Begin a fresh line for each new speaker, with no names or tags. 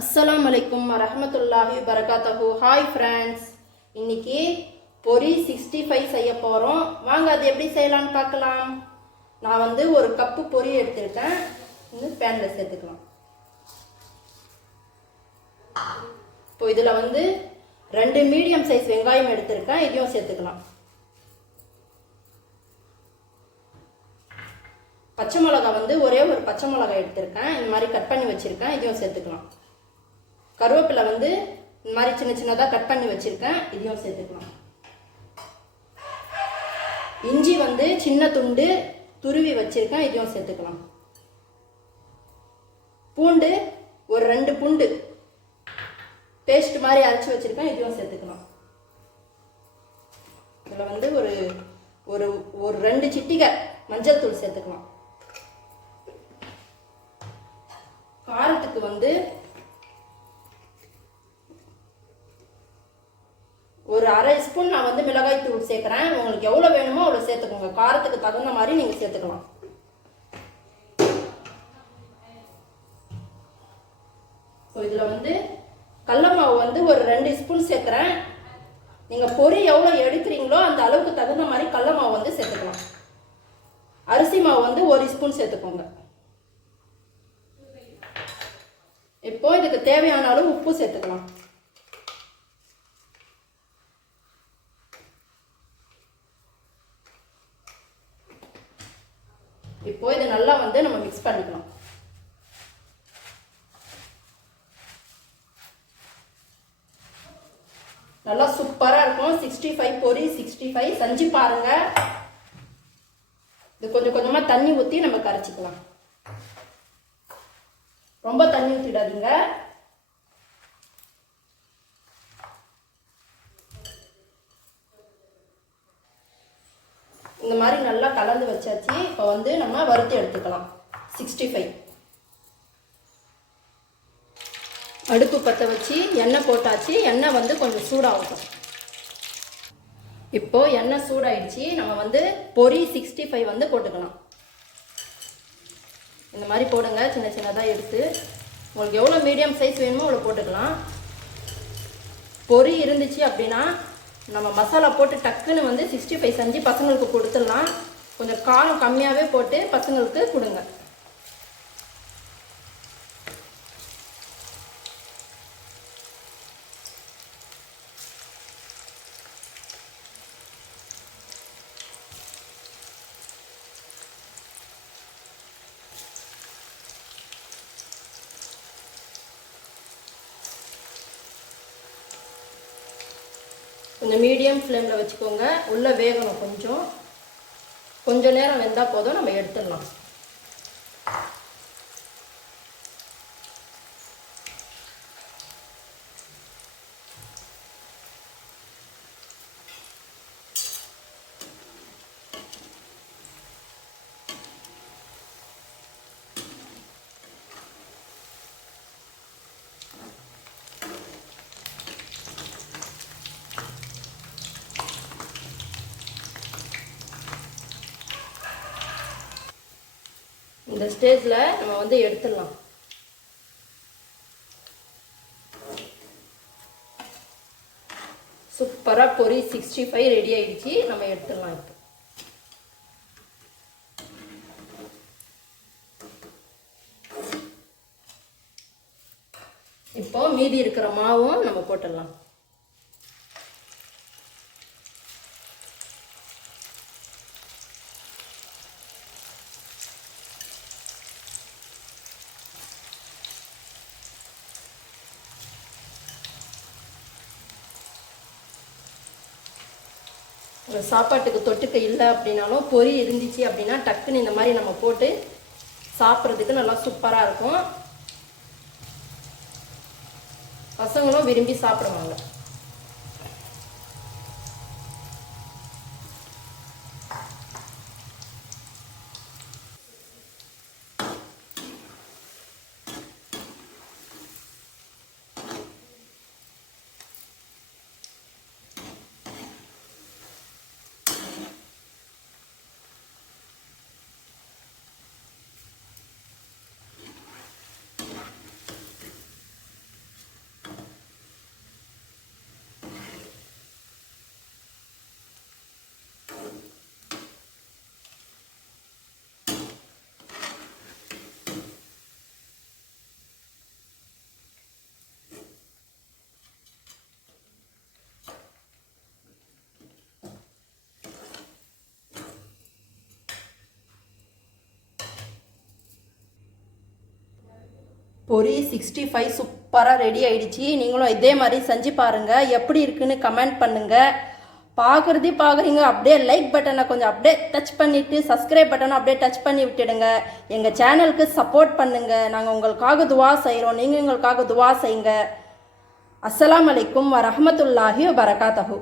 அஸ்லாம் வலைக்கும் ரஹமத்துல்லாஹி வரகாத்தஹு ஹாய் ஃப்ரெண்ட்ஸ் இன்னைக்கு பொரி சிக்ஸ்டி ஃபைவ் செய்ய போகிறோம் வாங்க அது எப்படி செய்யலாம்னு பார்க்கலாம். நான் வந்து ஒரு கப்பு பொரி எடுத்துருக்கேன். வந்து பேனில் சேர்த்துக்கலாம். இப்போ இதில் வந்து ரெண்டு மீடியம் சைஸ் வெங்காயம் எடுத்திருக்கேன். இதையும் சேர்த்துக்கலாம். பச்சை மிளகா வந்து ஒரே ஒரு பச்சை மிளகா எடுத்திருக்கேன். இந்த மாதிரி கட் பண்ணி வச்சுருக்கேன். இதையும் சேர்த்துக்கலாம். கருவேப்பிலை வந்து இந்த மாதிரி சின்ன சின்னதாக கட் பண்ணி வச்சுருக்கேன். இதையும் சேர்த்துக்கலாம். இஞ்சி வந்து சின்ன துண்டு துருவி வச்சுருக்கேன். இதையும் சேர்த்துக்கலாம். பூண்டு ஒரு ரெண்டு பூண்டு பேஸ்ட் மாதிரி அரைச்சி வச்சுருக்கேன். இதையும் சேர்த்துக்கலாம். இதில் வந்து ஒரு ஒரு ஒரு ரெண்டு சிட்டிகை மஞ்சள் தூள் சேர்த்துக்கலாம். காரத்துக்கு வந்து ஒரு அரை ஸ்பூன் நான் வந்து மிளகாய் தூள் சேர்க்குறேன். உங்களுக்கு எவ்வளோ வேணுமோ அவ்வளோ சேர்த்துக்கோங்க. காரத்துக்கு தகுந்த மாதிரி நீங்கள் சேர்த்துக்கலாம். ஸோ இதில் வந்து கடல மாவு வந்து ஒரு ரெண்டு ஸ்பூன் சேர்க்குறேன். நீங்கள் பொரி எவ்வளோ எடுக்கிறீங்களோ அந்த அளவுக்கு தகுந்த மாதிரி கடல மாவு வந்து சேர்த்துக்கலாம். அரிசி மாவு வந்து ஒரு ஸ்பூன் சேர்த்துக்கோங்க. இப்போ இதுக்கு தேவையான அளவு உப்பு சேர்த்துக்கலாம். இப்போ இது நல்லா வந்து நம்ம மிக்ஸ் பண்ணிக்கலாம். நல்லா சூப்பராக இருக்கும். சிக்ஸ்டி ஃபைவ் பொரி சிக்ஸ்டி ஃபைவ் செஞ்சு பாருங்க. இது கொஞ்சம் கொஞ்சமாக தண்ணி ஊற்றி நம்ம கரைச்சிக்கலாம். ரொம்ப தண்ணி ஊற்றிடாதீங்க இந்த மாதிரி நல்லா கலந்து வச்சாச்சு இப்போ வந்து நம்ம வறுத்து எடுத்துக்கலாம். சிக்ஸ்டி ஃபைவ் அடுப்பு பற்ற வச்சு எண்ணெய் போட்டாச்சு எண்ணெய் வந்து கொஞ்சம் சூடாகட்டும். இப்போ எண்ணெய் சூடாயிடுச்சு நம்ம வந்து பொரி சிக்ஸ்டி ஃபைவ் வந்து போட்டுக்கலாம். இந்த மாதிரி போடுங்க சின்ன சின்னதாக எடுத்து. உங்களுக்கு எவ்வளோ மீடியம் சைஸ் வேணுமோ அவ்வளோ போட்டுக்கலாம். பொரி இருந்துச்சு அப்படின்னா நம்ம மசாலா போட்டு டக்குன்னு வந்து சிக்ஸ்டி ஃபைவ் செஞ்சு பசங்களுக்கு கொடுத்துடலாம். கொஞ்சம் காரம் கம்மியாகவே போட்டு பசங்களுக்கு கொடுங்க. கொஞ்சம் மீடியம் ஃப்ளேமில் வச்சுக்கோங்க. உள்ளே வேகணும் கொஞ்சம். கொஞ்சம் நேரம் வெந்தால் போதும். நம்ம எடுத்துடலாம். இந்த ஸ்டேஜில் நம்ம வந்து எடுத்துடலாம். சூப்பராக பொரி சிக்ஸ்டி ஃபைவ் ரெடி ஆகிடுச்சு நம்ம எடுத்துடலாம் இப்போ. இப்போ மீதி இருக்கிற மாவும் நம்ம போட்டுடலாம். சாப்பாட்டுக்கு தொட்டுக்க இல்லை அப்படின்னாலும் பொரி இருந்துச்சு அப்படின்னா டக்குன்னு இந்த மாதிரி நம்ம போட்டு சாப்பிட்றதுக்கு நல்லா சூப்பராக இருக்கும். பசங்களும் விரும்பி சாப்பிடுவாங்க. பொரி சிக்ஸ்டி ஃபைவ் சூப்பராக ரெடி ஆயிடுச்சு. நீங்களும் இதே மாதிரி செஞ்சு பாருங்கள் எப்படி இருக்குன்னு கமெண்ட் பண்ணுங்கள் பார்க்குறதே பார்க்குறீங்க அப்படியே லைக் பட்டனை கொஞ்சம் அப்படியே டச் பண்ணிவிட்டு சப்ஸ்கிரைப் பட்டனை அப்படியே டச் பண்ணி விட்டுடுங்க. எங்கள் சேனலுக்கு சப்போர்ட் பண்ணுங்கள் நாங்கள் உங்களுக்காக துவா செய்கிறோம் நீங்கள் எங்களுக்காக துவா செய்யுங்க. அஸ்லாம் அலைக்கும் வரமத்துல்லாஹி வபரகாத்தஹு.